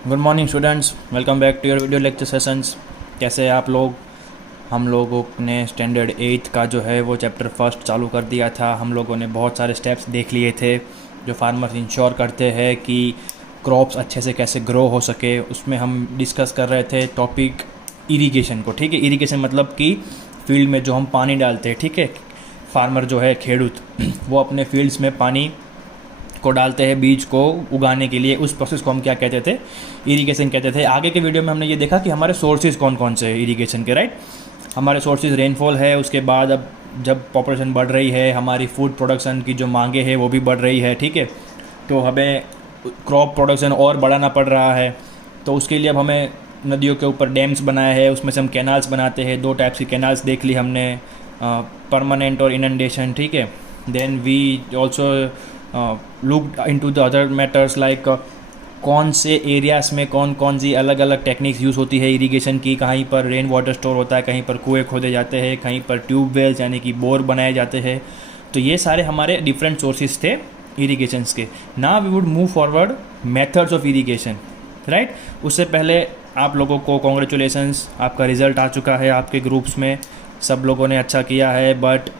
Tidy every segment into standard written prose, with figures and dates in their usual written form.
Good morning students, welcome back to your video lecture sessions. कैसे हैं आप लोग? हम लोगों ने स्टैंडर्ड 8 का जो है वो चैप्टर फर्स्ट चालू कर दिया था। हम लोगों ने बहुत सारे स्टेप्स देख लिए थे जो फार्मर्स इंश्योर करते हैं कि क्रॉप्स अच्छे से कैसे ग्रो हो सके। उसमें हम डिस्कस कर रहे थे टॉपिक इरिगेशन को। ठीक है, इरिगेशन मतलब कि फील्ड में जो हम पानी डालते हैं। ठीक है, फार्मर जो है खेडूत वो अपने फील्ड्स में पानी को डालते हैं बीज को उगाने के लिए। उस प्रोसेस को हम क्या कहते थे? इरिगेशन कहते थे। आगे के वीडियो में हमने ये देखा कि हमारे सोर्सेज कौन कौन से हैं इरिगेशन के, राइट। हमारे सोर्सेज रेनफॉल है, उसके बाद अब जब पॉपुलेशन बढ़ रही है, हमारी फूड प्रोडक्शन की जो मांगे है वो भी बढ़ रही है। ठीक है, तो हमें क्रॉप प्रोडक्शन और बढ़ाना पड़ रहा है। तो उसके लिए अब हमें नदियों के ऊपर डैम्स बनाए हैं, उसमें से हम कैनाल्स बनाते हैं। दो टाइप्स की कैनाल्स देख ली हमने, परमानेंट और इनंडेशन। ठीक है, then we also look into the other matters like कौन से एरियाज़ में कौन कौन सी अलग अलग टेक्निक्स यूज़ होती है इरिगेशन की। कहीं पर रेन वाटर स्टोर होता है, कहीं पर कुएँ खोदे जाते हैं, कहीं पर ट्यूबवेल्स यानी कि बोर बनाए जाते हैं। तो ये सारे हमारे डिफरेंट सोर्सेज थे इरिगेशंस के। Now we would move forward methods of irrigation, right. उससे पहले आप लोगों को कॉन्ग्रेचुलेसन्स, आपका रिज़ल्ट आ चुका है आपके ग्रुप्स में। सब लोगों ने अच्छा किया है, बट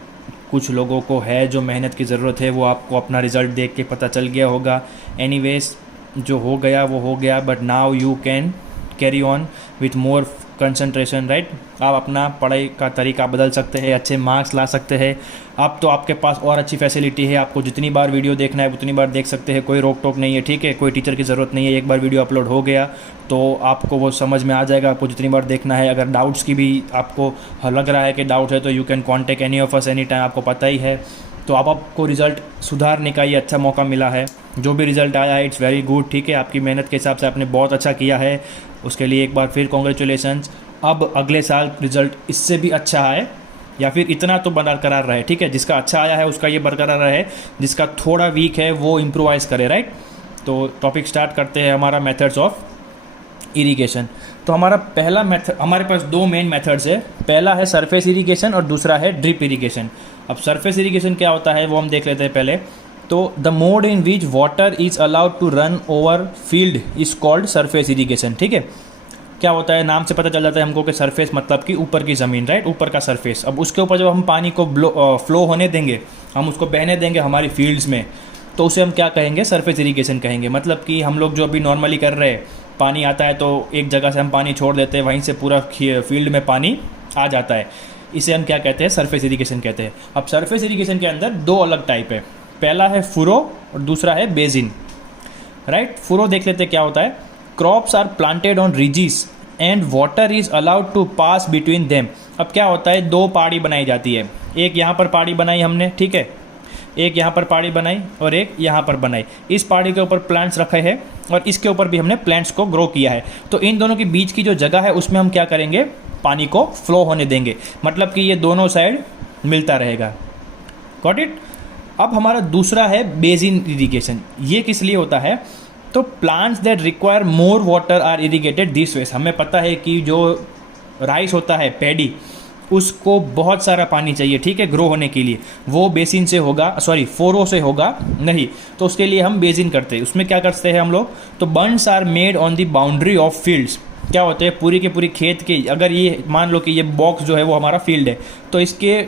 कुछ लोगों को है जो मेहनत की ज़रूरत है, वो आपको अपना रिज़ल्ट देख के पता चल गया होगा। एनीवेज, जो हो गया वो हो गया, but now you can carry on with more concentration, right. आप अपना पढ़ाई का तरीका बदल सकते हैं, अच्छे मार्क्स ला सकते हैं। अब तो आपके पास और अच्छी फैसिलिटी है, आपको जितनी बार वीडियो देखना है उतनी बार देख सकते हैं, कोई रोक टोक नहीं है। ठीक है, कोई टीचर की ज़रूरत नहीं है। एक बार वीडियो अपलोड हो गया तो आपको वो समझ में आ जाएगा, आपको जितनी बार देखना है। अगर डाउट्स की भी आपको लग रहा है कि डाउट है तो you can contact any of us any time, आपको पता ही है। तो अब आपको रिज़ल्ट सुधारने का ये अच्छा मौका मिला है। जो भी रिज़ल्ट आया है इट्स वेरी गुड। ठीक है, आपकी मेहनत के हिसाब से आपने बहुत अच्छा किया है, उसके लिए एक बार फिर कॉन्ग्रेचुलेसन्स। अब अगले साल रिज़ल्ट इससे भी अच्छा आए या फिर इतना तो बरकरार रहे। ठीक है, जिसका अच्छा आया है उसका ये बरकरार रहे, जिसका थोड़ा वीक है वो इम्प्रोवाइज़ करे, राइट। तो टॉपिक स्टार्ट करते हैं हमारा मेथड्स ऑफ इरिगेशन। तो हमारा पहला मेथड, हमारे पास दो मेन मेथड्स है। पहला है सरफेस इरिगेशन और दूसरा है ड्रिप इरिगेशन। अब सरफेस इरिगेशन क्या होता है वो हम देख लेते हैं पहले। तो the mode in which water is allowed to run over field is called surface irrigation. ठीक है, क्या होता है, नाम से पता चल जाता है हमको कि सरफेस मतलब कि ऊपर की ज़मीन, राइट, ऊपर का सरफेस। अब उसके ऊपर जब हम पानी को फ्लो होने देंगे, हम उसको बहने देंगे हमारी फील्ड्स में, तो उसे हम क्या कहेंगे? सरफेस इरिगेशन कहेंगे। मतलब कि हम लोग जो अभी नॉर्मली कर रहे हैं, पानी आता है तो एक जगह से हम पानी छोड़ देते हैं, वहीं से पूरा फील्ड में पानी आ जाता है। इसे हम क्या कहते हैं? सरफेस इरिगेशन कहते हैं। अब सरफेस इरिगेशन के अंदर दो अलग टाइप है। पहला है फुरो और दूसरा है बेसिन, राइट। फुरो देख लेते क्या होता है। Crops are planted on ridges and water is allowed to pass between them. अब क्या होता है, दो पहाड़ी बनाई जाती है। एक यहाँ पर पहाड़ी बनाई हमने, ठीक है, एक यहाँ पर पहाड़ी बनाई और एक यहाँ पर बनाई। इस पहाड़ी के ऊपर प्लांट्स रखे हैं और इसके ऊपर भी हमने प्लांट्स को ग्रो किया है। तो इन दोनों के बीच की जो जगह है उसमें हम क्या करेंगे? पानी को फ्लो होने देंगे। मतलब कि ये दोनों साइड मिलता रहेगा। Got it. अब हमारा दूसरा है बेसिन इरिगेशन। ये किस लिए होता है? तो plants that require more water are irrigated this way. हमें पता है कि जो राइस होता है, पैडी, उसको बहुत सारा पानी चाहिए, ठीक है, ग्रो होने के लिए। वो बेसिन से होगा, सॉरी फोरो से होगा नहीं, तो उसके लिए हम बेसिन करते हैं। उसमें क्या करते हैं हम लोग? तो bunds are made on the boundary of fields. क्या होते हैं, पूरी के पूरी खेत के, अगर ये मान लो कि ये बॉक्स जो है वो हमारा फील्ड है, तो इसके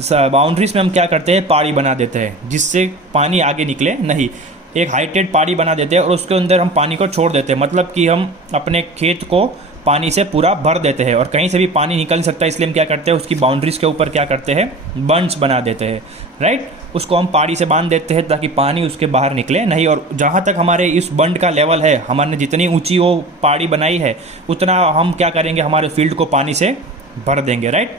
बाउंड्रीज में हम क्या करते हैं? पहाड़ी बना देते हैं जिससे पानी आगे निकले नहीं। एक हाइटेड पहाड़ी बना देते हैं और उसके अंदर हम पानी को छोड़ देते हैं। मतलब कि हम अपने खेत को पानी से पूरा भर देते हैं और कहीं से भी पानी निकल सकता है, इसलिए हम क्या करते हैं? उसकी बाउंड्रीज के ऊपर क्या करते हैं? बंड्स बना देते हैं, राइट। उसको हम पहाड़ी से बांध देते हैं ताकि पानी उसके बाहर निकले नहीं। और जहाँ तक हमारे इस बंड का लेवल है, हमारे जितनी ऊंची वो पहाड़ी बनाई है, उतना हम क्या करेंगे? हमारे फील्ड को पानी से भर देंगे, राइट।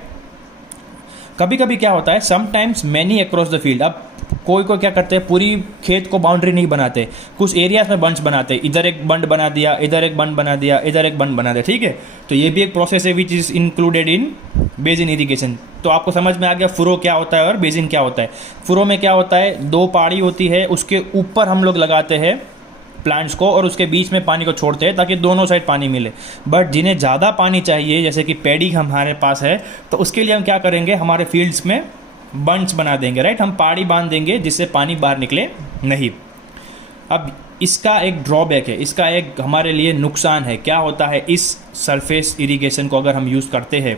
कभी कभी क्या होता है, sometimes many across the field. अब कोई को क्या करते हैं, पूरी खेत को बाउंड्री नहीं बनाते, कुछ एरियाज में बंड्स बनाते हैं। इधर एक बंड बना दिया, इधर एक बंड बना दिया, इधर एक बंड बना दिया, ठीक है। तो ये भी एक प्रोसेस है which is included in basin irrigation. तो आपको समझ में आ गया फुरो क्या होता है और बेसिन क्या होता है। फुरो में क्या होता है, दो पहाड़ी होती है, उसके ऊपर हम लोग लगाते हैं प्लांट्स को और उसके बीच में पानी को छोड़ते हैं ताकि दोनों साइड पानी मिले। बट जिन्हें ज़्यादा पानी चाहिए, जैसे कि पैडी हमारे पास है, तो उसके लिए हम क्या करेंगे? हमारे फील्ड्स में बंड्स बना देंगे, राइट। हम पहाड़ी बांध देंगे जिससे पानी बाहर निकले नहीं। अब इसका एक ड्रॉबैक है, इसका एक हमारे लिए नुकसान है। क्या होता है इस सरफेस इरिगेशन को अगर हम यूज़ करते हैं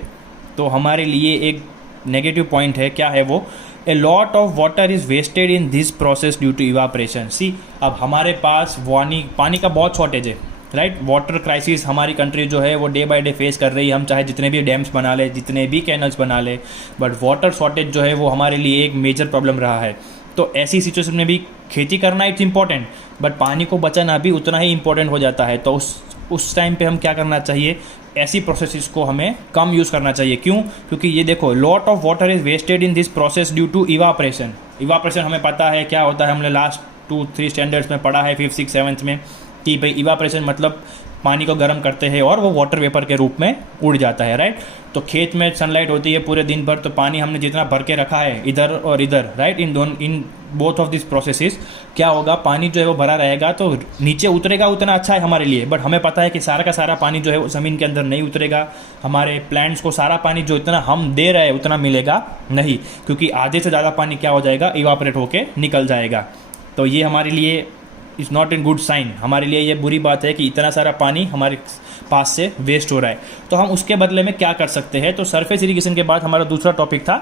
तो हमारे लिए एक नेगेटिव पॉइंट है। क्या है वो? A lot of water is wasted in this process due to evaporation. See, अब हमारे पास पानी का बहुत शॉर्टेज है, राइट। वाटर क्राइसिस हमारी कंट्री जो है वो डे बाय डे फेस कर रही है। हम चाहे जितने भी डैम्स बना ले, जितने भी कैनल्स बना ले, बट वाटर शॉर्टेज जो है वो हमारे लिए एक मेजर प्रॉब्लम रहा है। तो ऐसी सिचुएशन में भी खेती करना इट्स इंपॉर्टेंट, बट पानी को बचाना भी उतना ही इंपॉर्टेंट हो जाता है। तो उस टाइम पे हम क्या करना चाहिए? ऐसी प्रोसेसेस को हमें कम यूज़ करना चाहिए। क्यों? क्योंकि ये देखो, lot of water is wasted in this process due to evaporation. Evaporation हमें पता है क्या होता है, हमने लास्ट 2-3 स्टैंडर्ड्स में पढ़ा है, 5th 6th 7th में, कि भाई इवापरेशन मतलब पानी को गर्म करते हैं और वो वाटर वेपर के रूप में उड़ जाता है, राइट। तो खेत में सनलाइट होती है पूरे दिन भर, तो पानी हमने जितना भर के रखा है इधर और इधर, right, in both of this processes, क्या होगा, पानी जो है वो भरा रहेगा तो नीचे उतरेगा उतना अच्छा है हमारे लिए। बट हमें पता है कि सारा का सारा पानी जो है वो ज़मीन के अंदर नहीं उतरेगा। हमारे प्लांट्स को सारा पानी जो इतना हम दे रहे हैं उतना मिलेगा नहीं, क्योंकि आधे से ज़्यादा पानी क्या हो जाएगा, इवापरेट होके निकल जाएगा। तो ये हमारे लिए is not in good sign. हमारे लिए ये बुरी बात है कि इतना सारा पानी हमारे पास से वेस्ट हो रहा है। तो हम उसके बदले में क्या कर सकते हैं? तो सरफेस इरिगेशन के बाद हमारा दूसरा टॉपिक था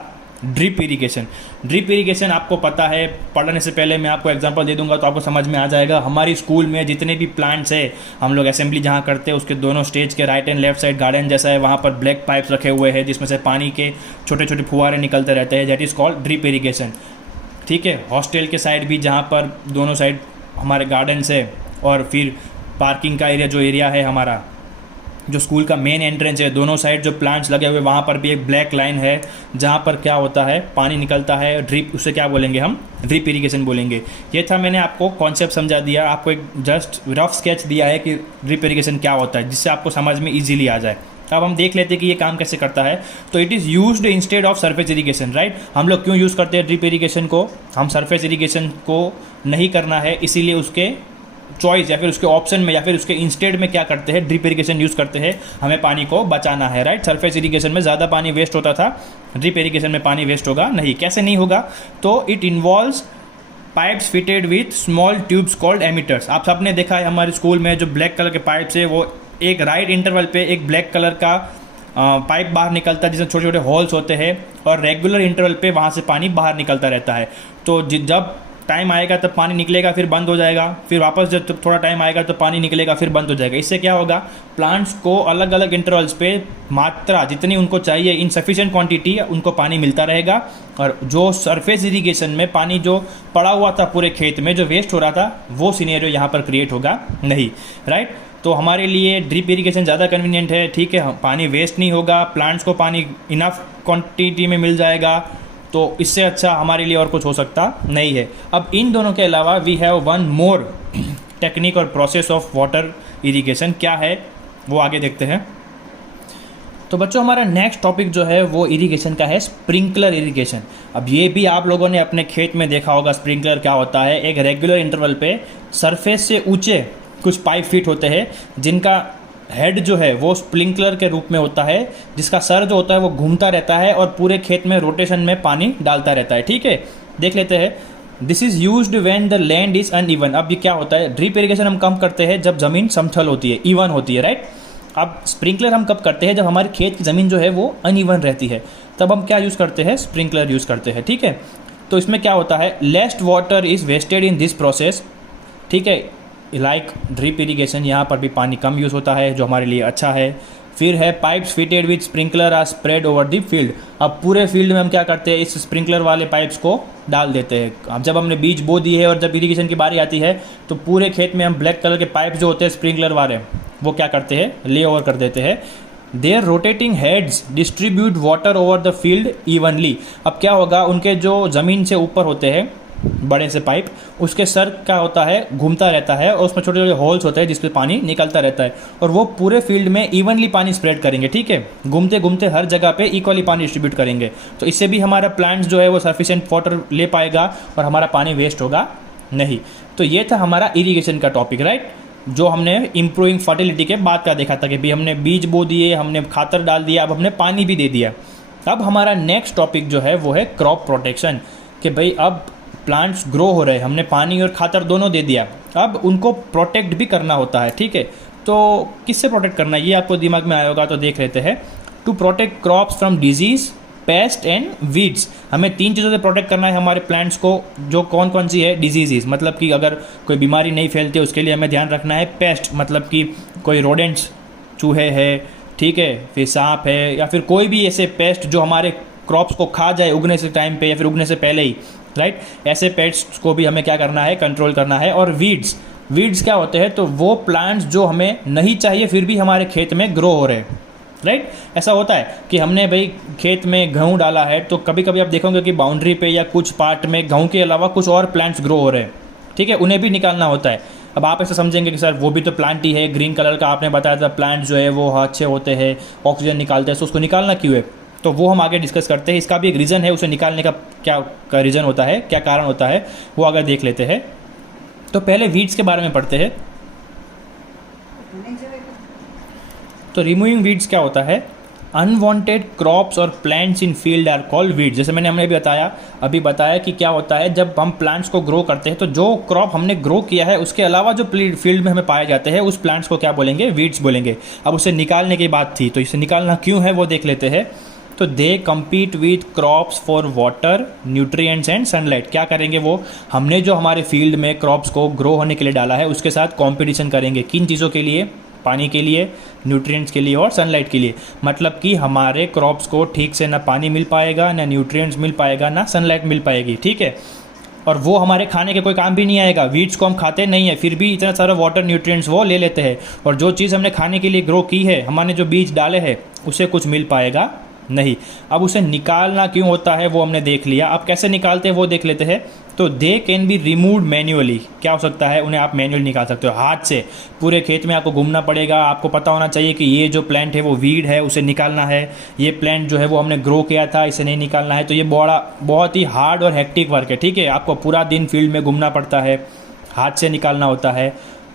ड्रिप इरिगेशन। ड्रिप इरिगेशन आपको पता है, पढ़ने से पहले मैं आपको एग्जांपल दे दूंगा तो आपको समझ में आ जाएगा। हमारी स्कूल में जितने भी प्लांट्स है, हम लोग असेंबली जहाँ करते हैं उसके दोनों स्टेज के right and left side garden जैसा है, वहाँ पर ब्लैक पाइप्स रखे हुए हैं जिसमें से पानी के छोटे छोटे फुहारे निकलते रहते हैं। That is called drip irrigation, ठीक है। हॉस्टल के साइड भी जहाँ पर दोनों साइड हमारे गार्डन्स है, और फिर पार्किंग का एरिया जो एरिया है हमारा, जो स्कूल का मेन एंट्रेंस है, दोनों साइड जो प्लांट्स लगे हुए वहाँ पर भी एक ब्लैक लाइन है जहाँ पर क्या होता है, पानी निकलता है। ड्रिप, उसे क्या बोलेंगे हम? ड्रिप इरिगेशन बोलेंगे। ये था, मैंने आपको कॉन्सेप्ट समझा दिया, आपको एक जस्ट रफ स्केच दिया है कि ड्रिप इरिगेशन क्या होता है, जिससे आपको समझ में ईजिली आ जाए। अब हम देख लेते हैं कि ये काम कैसे करता है। तो it is used instead of surface irrigation, right. हम लोग क्यों यूज़ करते हैं ड्रिप इरिगेशन को? हम सरफेस इरिगेशन को नहीं करना है, इसीलिए उसके चॉइस या फिर उसके ऑप्शन में या फिर उसके इंस्टेड में क्या करते हैं, ड्रिप इरिगेशन यूज़ करते हैं। हमें पानी को बचाना है, राइट। सरफेस इरिगेशन में ज़्यादा पानी वेस्ट होता था, ड्रिप इरिगेशन में पानी वेस्ट होगा नहीं। कैसे नहीं होगा? तो it involves pipes fitted with small tubes called emitters. आप सबने देखा है हमारे स्कूल में जो ब्लैक कलर के पाइप्स है, वो एक राइट इंटरवल पे एक ब्लैक कलर का पाइप बाहर निकलता है जिसमें छोटे छोटे होल्स होते हैं, और रेगुलर इंटरवल पे वहाँ से पानी बाहर निकलता रहता है। तो जब टाइम आएगा तब पानी निकलेगा, फिर बंद हो जाएगा, फिर वापस जब थोड़ा टाइम आएगा तो पानी निकलेगा, फिर बंद हो जाएगा। इससे क्या होगा, प्लांट्स को अलग अलग इंटरवल्स पे मात्रा जितनी उनको चाहिए, इनसफिशिएंट क्वांटिटी, उनको पानी मिलता रहेगा। और जो सरफेस इरिगेशन में पानी जो पड़ा हुआ था पूरे खेत में, जो वेस्ट हो रहा था, वो सिनेरियो यहाँ पर क्रिएट होगा नहीं, राइट। तो हमारे लिए ड्रिप इरिगेशन ज़्यादा कन्वीनियंट है, ठीक है। पानी वेस्ट नहीं होगा, प्लांट्स को पानी इनफ क्वांटिटी में मिल जाएगा, तो इससे अच्छा हमारे लिए और कुछ हो सकता नहीं है। अब इन दोनों के अलावा we have one more technique और प्रोसेस ऑफ वाटर इरिगेशन। क्या है वो आगे देखते हैं। तो बच्चों, हमारा नेक्स्ट टॉपिक जो है वो इरिगेशन का है, स्प्रिंकलर इरिगेशन। अब ये भी आप लोगों ने अपने खेत में देखा होगा, स्प्रिंकलर क्या होता है। एक रेगुलर इंटरवल पे सरफेस से ऊंचे कुछ पाइप फिट होते हैं जिनका हेड जो है वो स्प्रिंकलर के रूप में होता है, जिसका सर जो होता है वो घूमता रहता है और पूरे खेत में रोटेशन में पानी डालता रहता है, ठीक है। देख लेते हैं। This is used when the land is uneven. अब ये क्या होता है, ड्रिप इरिगेशन हम कम करते हैं जब ज़मीन समतल होती है, इवन होती है, राइट। अब स्प्रिंकलर हम कब करते हैं, जब हमारे खेत की ज़मीन जो है वो अनइवन रहती है, तब हम क्या यूज़ करते हैं, स्प्रिंकलर यूज़ करते हैं, ठीक है। तो इसमें क्या होता है, less water is wasted in this process, ठीक है। लाइक ड्रिप इरिगेशन, यहाँ पर भी पानी कम यूज़ होता है, जो हमारे लिए अच्छा है। फिर है pipes fitted with sprinkler are spread over the field. अब पूरे फील्ड में हम क्या करते हैं, इस स्प्रिंकलर वाले पाइप्स को डाल देते हैं। अब जब हमने बीज बो दिए है और जब इरिगेशन की बारी आती है तो पूरे खेत में हम ब्लैक कलर के पाइप जो होते हैं स्प्रिंकलर वाले, वो क्या करते हैं, ले ओवर कर देते हैं। There rotating heads distribute water over the field evenly. अब क्या होगा, उनके जो ज़मीन से ऊपर होते हैं बड़े से पाइप, उसके सर क्या होता है, घूमता रहता है और उसमें छोटे छोटे होल्स होते हैं जिसपे पानी निकलता रहता है, और वो पूरे फील्ड में इवनली पानी स्प्रेड करेंगे, ठीक है। घूमते घूमते हर जगह पे इक्वली पानी डिस्ट्रीब्यूट करेंगे। तो इससे भी हमारा प्लांट्स जो है वो सफिशिएंट वाटर ले पाएगा और हमारा पानी वेस्ट होगा नहीं। तो ये था हमारा इरीगेशन का टॉपिक, राइट, जो हमने इम्प्रूविंग फर्टिलिटी के बाद का देखा था कि भाई हमने बीज बो दिए, हमने खातर डाल दिया, अब हमने पानी भी दे दिया। अब हमारा नेक्स्ट टॉपिक जो है वो है क्रॉप प्रोटेक्शन, कि भाई अब प्लांट्स ग्रो हो रहे हैं, हमने पानी और खातर दोनों दे दिया, अब उनको प्रोटेक्ट भी करना होता है, ठीक है। तो किससे प्रोटेक्ट करना है ये आपको दिमाग में आया होगा, तो देख लेते हैं। To protect crops from disease, pest and weeds, हमें 3 चीज़ों से प्रोटेक्ट करना है हमारे प्लांट्स को। जो कौन कौन सी है? डिजीज़, मतलब कि अगर कोई बीमारी नहीं फैलती उसके लिए हमें ध्यान रखना है। पेस्ट मतलब कि कोई रोडेंट्स, चूहे हैं, ठीक है, फिर सांप है, या फिर कोई भी ऐसे पेस्ट जो हमारे क्रॉप्स को खा जाए उगने से टाइम पे या फिर उगने से पहले ही, राइट। ऐसे पेस्ट्स को भी हमें क्या करना है? कंट्रोल करना है। और वीड्स, वीड्स क्या होते हैं? तो वो प्लांट्स जो हमें नहीं चाहिए फिर भी हमारे खेत में ग्रो हो रहे हैं, राइट। ऐसा होता है कि हमने भाई खेत में गेहूँ डाला है, तो कभी कभी आप देखोगे कि बाउंड्री पे या कुछ पार्ट में गेहूँ के अलावा कुछ और प्लांट्स ग्रो हो रहे हैं, ठीक है, उन्हें भी निकालना होता है। अब आप ऐसा समझेंगे कि सर वो भी तो प्लांट ही है, ग्रीन कलर का आपने बताया था, प्लांट जो है वो अच्छे होते हैं, ऑक्सीजन निकालते हैं, तो उसको निकालना क्यों है? तो वो हम आगे डिस्कस करते हैं। इसका भी एक रीज़न है, उसे निकालने का क्या रीज़न होता है, क्या कारण होता है, वो अगर देख लेते हैं। तो पहले वीड्स के बारे में पढ़ते हैं। तो रिमूविंग वीड्स क्या होता है? अनवांटेड क्रॉप्स और plants in field are called weeds. जैसे मैंने हमने अभी बताया कि क्या होता है जब हम प्लांट्स को ग्रो करते हैं, तो जो क्रॉप हमने ग्रो किया है उसके अलावा जो फील्ड में हमें पाए जाते हैं उस प्लांट्स को क्या बोलेंगे? वीड्स बोलेंगे। अब उसे निकालने की बात थी, तो इसे निकालना क्यों है वो देख लेते हैं। तो दे compete with crops for water, nutrients and sunlight. क्या करेंगे वो? हमने जो हमारे फील्ड में क्रॉप्स को ग्रो होने के लिए डाला है उसके साथ कॉम्पिटिशन करेंगे। किन चीज़ों के लिए? पानी के लिए, न्यूट्रिएंट्स के लिए और सनलाइट के लिए। मतलब कि हमारे क्रॉप्स को ठीक से ना पानी मिल पाएगा, ना न्यूट्रिएंट्स मिल पाएगा, ना सनलाइट मिल पाएगी, ठीक है। और वो हमारे खाने के कोई काम भी नहीं आएगा। वीड्स को हम खाते नहीं है, फिर भी इतना सारा वाटर, न्यूट्रिएंट्स वो ले लेते हैं। और जो चीज़ हमने खाने के लिए ग्रो की है, हमने जो बीज डाले हैं, उसे कुछ मिल पाएगा नहीं। अब उसे निकालना क्यों होता है वो हमने देख लिया। अब कैसे निकालते हैं वो देख लेते हैं। तो they can be removed manually. क्या हो सकता है? उन्हें आप मैन्युअली निकाल सकते हो, हाथ से। पूरे खेत में आपको घूमना पड़ेगा, आपको पता होना चाहिए कि ये जो प्लांट है वो वीड है, उसे निकालना है। ये प्लांट जो है वो हमने ग्रो किया था, इसे नहीं निकालना है। तो ये बहुत ही हार्ड और हेक्टिक वर्क है, ठीक है। आपको पूरा दिन फील्ड में घूमना पड़ता है, हाथ से निकालना होता है।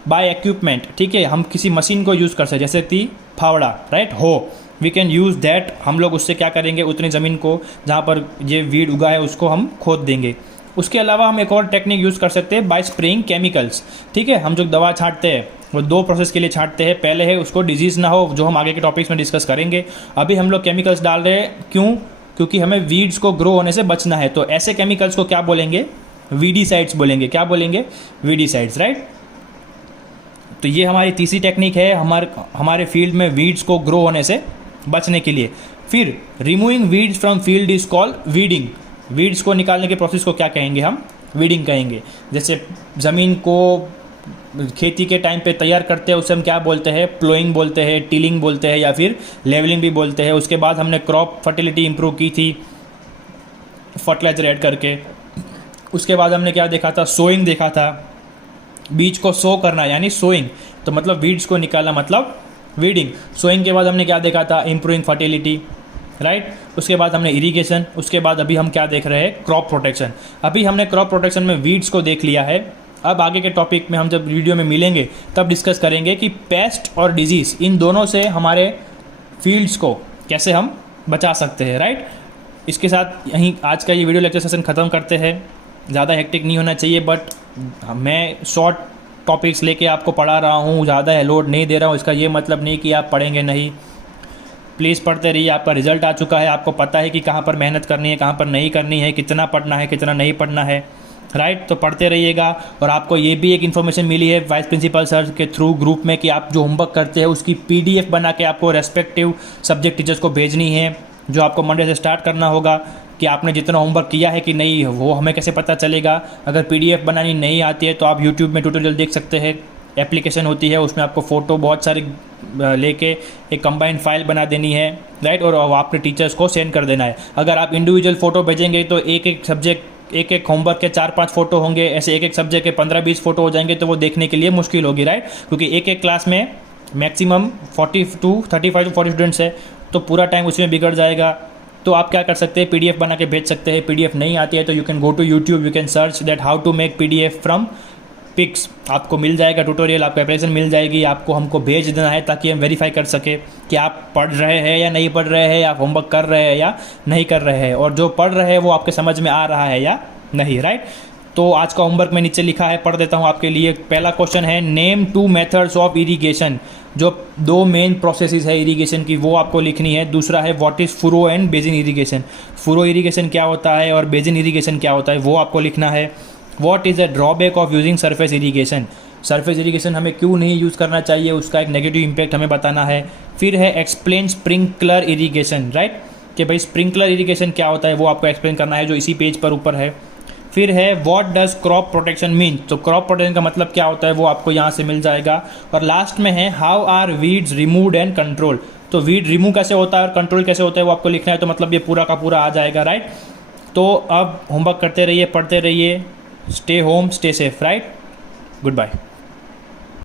बाय इक्विपमेंट, ठीक है, हम किसी मशीन को यूज़ कर सकते हैं, जैसे कि फावड़ा, राइट, हो, वी कैन यूज़ दैट। हम लोग उससे क्या करेंगे? उतनी ज़मीन को जहाँ पर ये वीड उगा है उसको हम खोद देंगे। उसके अलावा हम एक और टेक्निक यूज़ कर सकते हैं, बाय स्प्रेइंग केमिकल्स, ठीक है। हम जो दवा छांटते हैं वो 2 प्रोसेस के लिए छांटते हैं। पहले है उसको डिजीज़ ना हो, जो हम आगे के टॉपिक्स में डिस्कस करेंगे। अभी हम लोग केमिकल्स डाल रहे हैं, क्यों? क्योंकि हमें वीड्स को ग्रो होने से बचना है। तो ऐसे केमिकल्स को क्या बोलेंगे? वीडीसाइड्स बोलेंगे। क्या बोलेंगे? Weedicides, right. तो ये हमारी तीसरी टेक्निक है हमारे फील्ड में वीड्स को ग्रो होने से बचने के लिए। फिर removing weeds from field is called weeding. Weeds को निकालने के प्रोसेस को क्या कहेंगे? हम वीडिंग कहेंगे। जैसे ज़मीन को खेती के टाइम पे तैयार करते हैं, उसे हम क्या बोलते हैं? प्लोइंग बोलते हैं, टिलिंग बोलते हैं, या फिर लेवलिंग भी बोलते हैं। उसके बाद हमने क्रॉप फर्टिलिटी इंप्रूव की थी फर्टिलाइजर ऐड करके। उसके बाद हमने क्या देखा था? सोइंग देखा था। बीज को सो करना यानी सोइंग, तो मतलब वीड्स को निकालना मतलब वीडिंग। सोइंग के बाद हमने क्या देखा था? Improving fertility, right. उसके बाद हमने इरिगेशन। उसके बाद अभी हम क्या देख रहे हैं? Crop protection. अभी हमने क्रॉप प्रोटेक्शन में वीड्स को देख लिया है। अब आगे के टॉपिक में हम जब वीडियो में मिलेंगे तब डिस्कस करेंगे कि पेस्ट और डिजीज़, इन दोनों से हमारे फील्ड्स को कैसे हम बचा सकते हैं, राइट। इसके साथ यहीं आज का ये वीडियो लेक्चर सेशन ख़त्म करते हैं। ज़्यादा हेक्टिक नहीं होना चाहिए, बट मैं शॉर्ट टॉपिक्स लेके आपको पढ़ा रहा हूँ, ज़्यादा लोड नहीं दे रहा हूँ। इसका ये मतलब नहीं कि आप पढ़ेंगे नहीं। प्लीज़ पढ़ते रहिए। आपका रिजल्ट आ चुका है, आपको पता है कि कहाँ पर मेहनत करनी है, कहाँ पर नहीं करनी है, कितना पढ़ना है, कितना नहीं पढ़ना है, राइट। तो पढ़ते रहिएगा। और आपको ये भी एक इन्फॉर्मेशन मिली है वाइस प्रिंसिपल सर के थ्रू ग्रुप में कि आप जो होमवर्क करते हैं उसकी PDF बना के आपको रेस्पेक्टिव सब्जेक्ट टीचर्स को भेजनी है, जो आपको मंडे से स्टार्ट करना होगा। कि आपने जितना होमवर्क किया है कि नहीं, वो हमें कैसे पता चलेगा? अगर PDF बनानी नहीं आती है तो आप YouTube में ट्यूटोरियल देख सकते हैं। एप्लीकेशन होती है, उसमें आपको फ़ोटो बहुत सारे लेके एक कंबाइंड फाइल बना देनी है, राइट। और आपके टीचर्स को सेंड कर देना है। अगर आप इंडिविजुअल फ़ोटो भेजेंगे तो एक सब्जेक्ट एक होमवर्क के 4-5 फ़ोटो होंगे, ऐसे एक सब्जेक्ट के 15-20 फ़ोटो हो जाएंगे, तो वो देखने के लिए मुश्किल होगी, राइट। क्योंकि एक क्लास में मैक्सिमम 35 to 40 स्टूडेंट्स है, तो पूरा टाइम उसमें बिगड़ जाएगा। तो आप क्या कर सकते हैं? PDF बना के भेज सकते हैं। PDF नहीं आती है तो you can go to YouTube, you can search that how to make PDF from pics. आपको मिल जाएगा ट्यूटोरियल, आपको एप्लीकेशन मिल जाएगी। आपको हमको भेज देना है ताकि हम वेरीफाई कर सके कि आप पढ़ रहे हैं या नहीं पढ़ रहे हैं, आप होमवर्क कर रहे हैं या नहीं कर रहे हैं, और जो पढ़ रहे हैं वो आपके समझ में आ रहा है या नहीं, राइट। तो आज का होमवर्क मैं नीचे लिखा है, पढ़ देता हूँ आपके लिए। पहला क्वेश्चन है, नेम 2 मेथड्स ऑफ इरीगेशन। जो 2 मेन प्रोसेसेस है इरीगेशन की वो आपको लिखनी है। दूसरा है, what is furrow and basin irrigation. Furrow irrigation क्या होता है और बेसिन इरीगेशन क्या होता है वो आपको लिखना है। What is the drawback of using surface irrigation. Surface irrigation हमें क्यों नहीं यूज़ करना चाहिए, उसका एक नेगेटिव इम्पैक्ट हमें बताना है। फिर है, एक्सप्लेन स्प्रिंकलर इरीगेशन, राइट, कि भाई स्प्रिंकलर इरीगेशन क्या होता है वो आपको एक्सप्लेन करना है, जो इसी पेज पर ऊपर है। फिर है, what does crop protection mean. तो क्रॉप प्रोटेक्शन का मतलब क्या होता है वो आपको यहाँ से मिल जाएगा। और लास्ट में है, how are weeds removed and control. तो वीड रिमूव कैसे होता है और कंट्रोल कैसे होता है वो आपको लिखना है। तो मतलब ये पूरा का पूरा आ जाएगा, राइट। तो अब होमवर्क करते रहिए, पढ़ते रहिए, stay home, stay safe, right. Good bye.